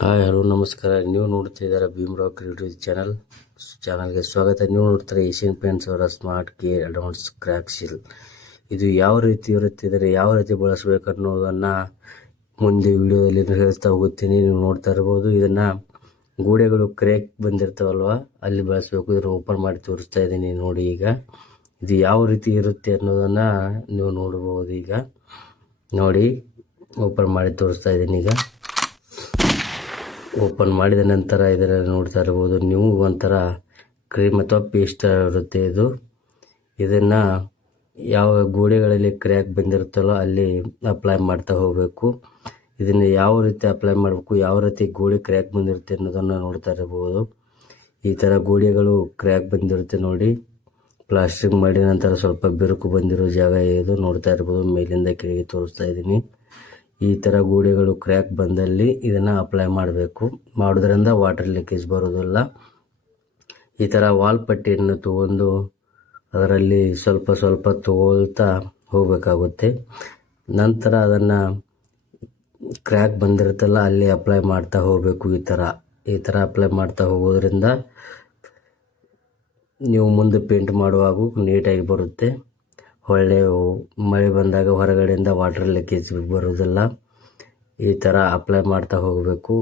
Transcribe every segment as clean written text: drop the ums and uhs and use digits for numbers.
Hi hello ನಮಸ್ಕಾರ. ನೀವು ನೋಡ್ತಿದ್ದೀರಾ ಭೀಮರಾವ್ ಕ್ರಿಯೇಟಿವ್ ಚಾನಲ್ಗೆ ಸ್ವಾಗತ. ನೀವು ನೋಡ್ತಾರೆ ಏಷ್ಯನ್ ಪೇಂಟ್ಸ್ ಅವರ smart care advance crack Sheel. ಇದು ಯಾವ ರೀತಿ ಇರುತ್ತಿದ್ದರೆ ಯಾವ ರೀತಿ ಬಳಸಬೇಕು ಅನ್ನೋದನ್ನು ಮುಂದೆ ವಿಡಿಯೋದಲ್ಲಿ ಹೇಳ್ತಾ ಹೋಗುತ್ತೀನಿ. ನೀವು ನೋಡ್ತಾ ಇರ್ಬೋದು, ಇದನ್ನು ಗೋಡೆಗಳು ಕ್ರ್ಯಾಕ್ ಬಂದಿರ್ತಾವಲ್ವ ಅಲ್ಲಿ ಬಳಸಬೇಕು. ಇದನ್ನು ಓಪನ್ ಮಾಡಿ ತೋರಿಸ್ತಾ ಇದ್ದೀನಿ ನೋಡಿ. ಈಗ ಇದು ಯಾವ ರೀತಿ ಇರುತ್ತೆ ಅನ್ನೋದನ್ನು ನೀವು ನೋಡಬಹುದು. ಈಗ ನೋಡಿ, ಓಪನ್ ಮಾಡಿ ತೋರಿಸ್ತಾ ಇದ್ದೀನಿ. ಈಗ ಓಪನ್ ಮಾಡಿದ ನಂತರ ಇದರಲ್ಲಿ ನೋಡ್ತಾ ಇರ್ಬೋದು ನೀವು, ಒಂಥರ ಕ್ರೀಮ್ ಅಥವಾ ಪೇಸ್ಟ್ ಇರುತ್ತೆ ಇದನ್ನು ಯಾವ ಗೋಡೆಗಳಲ್ಲಿ ಕ್ರ್ಯಾಕ್ ಬಂದಿರುತ್ತಲ್ಲೋ ಅಲ್ಲಿ ಅಪ್ಲೈ ಮಾಡ್ತಾ ಹೋಗಬೇಕು. ಇದನ್ನು ಯಾವ ರೀತಿ ಅಪ್ಲೈ ಮಾಡಬೇಕು, ಯಾವ ರೀತಿ ಗೋಡೆ ಕ್ರ್ಯಾಕ್ ಬಂದಿರುತ್ತೆ ಅನ್ನೋದನ್ನು ನೋಡ್ತಾ ಇರಬಹುದು. ಈ ಥರ ಗೋಡೆಗಳು ಕ್ರ್ಯಾಕ್ ಬಂದಿರುತ್ತೆ ನೋಡಿ. ಪ್ಲಾಸ್ಟಿಕ್ ಮಾಡಿದ ನಂತರ ಸ್ವಲ್ಪ ಬಿರುಕು ಬಂದಿರೋ ಜಾಗ ಇದು ನೋಡ್ತಾ ಇರ್ಬೋದು. ಮೇಲಿಂದ ಕೆಳಗೆ ತೋರಿಸ್ತಾ ಇದ್ದೀನಿ. ಈ ಥರ ಗೋಡೆಗಳು ಕ್ರ್ಯಾಕ್ ಬಂದಲ್ಲಿ ಇದನ್ನು ಅಪ್ಲೈ ಮಾಡಬೇಕು. ಮಾಡೋದ್ರಿಂದ ವಾಟರ್ ಲೀಕೇಜ್ ಬರೋದಿಲ್ಲ. ಈ ಥರ ವಾಲ್ ಪಟ್ಟಿಯನ್ನು ತಗೊಂಡು ಅದರಲ್ಲಿ ಸ್ವಲ್ಪ ಸ್ವಲ್ಪ ತಗೊಳ್ತಾ ಹೋಗಬೇಕಾಗುತ್ತೆ. ನಂತರ ಅದನ್ನು ಕ್ರ್ಯಾಕ್ ಬಂದಿರುತ್ತಲ್ಲ ಅಲ್ಲಿ ಅಪ್ಲೈ ಮಾಡ್ತಾ ಹೋಗಬೇಕು. ಈ ಥರ ಅಪ್ಲೈ ಮಾಡ್ತಾ ಹೋಗೋದ್ರಿಂದ ನೀವು ಮುಂದೆ ಪೇಂಟ್ ಮಾಡುವಾಗ ನೀಟಾಗಿ ಬರುತ್ತೆ. ಒಳ್ಳೆ ಮಳೆ ಬಂದಾಗ ಹೊರಗಡೆಯಿಂದ ವಾಟರ್ ಲೀಕೇಜ್ ಬರೋದಿಲ್ಲ. ಈ ಥರ ಅಪ್ಲೈ ಮಾಡ್ತಾ ಹೋಗಬೇಕು.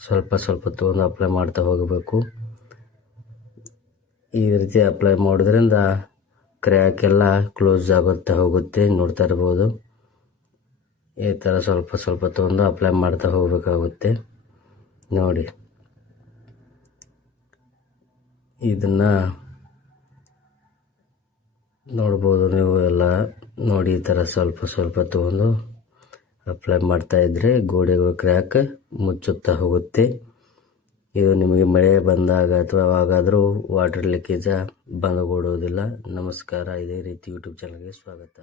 ಸ್ವಲ್ಪ ಸ್ವಲ್ಪ ತೊಗೊಂಡು ಅಪ್ಲೈ ಮಾಡ್ತಾ ಹೋಗಬೇಕು. ಈ ರೀತಿ ಅಪ್ಲೈ ಮಾಡೋದ್ರಿಂದ ಕ್ರ್ಯಾಕ್ ಎಲ್ಲ ಕ್ಲೋಸ್ ಆಗುತ್ತಾ ಹೋಗುತ್ತೆ. ನೋಡ್ತಾ ಇರ್ಬೋದು, ಈ ಥರ ಸ್ವಲ್ಪ ಸ್ವಲ್ಪ ತೊಗೊಂಡು ಅಪ್ಲೈ ಮಾಡ್ತಾ ಹೋಗಬೇಕಾಗುತ್ತೆ ನೋಡಿ. ಇದನ್ನು ನೋಡ್ಬೋದು ನೀವು ಎಲ್ಲ ನೋಡಿ. ಈ ಥರ ಸ್ವಲ್ಪ ಸ್ವಲ್ಪ ತೊಗೊಂಡು ಅಪ್ಲೈ ಮಾಡ್ತಾ ಇದ್ದರೆ ಗೋಡೆಗಳು ಕ್ರ್ಯಾಕ್ ಮುಚ್ಚುತ್ತಾ ಹೋಗುತ್ತೆ. ಇದು ನಿಮಗೆ ಮಳೆ ಬಂದಾಗ ಅಥವಾ ಯಾವಾಗಾದರೂ ವಾಟರ್ ಲೀಕೇಜ ಬಂದುಕೊಡುವುದಿಲ್ಲ. ನಮಸ್ಕಾರ. ಇದೇ ರೀತಿ ಯೂಟ್ಯೂಬ್ ಚಾನಲ್ಗೆ ಸ್ವಾಗತ.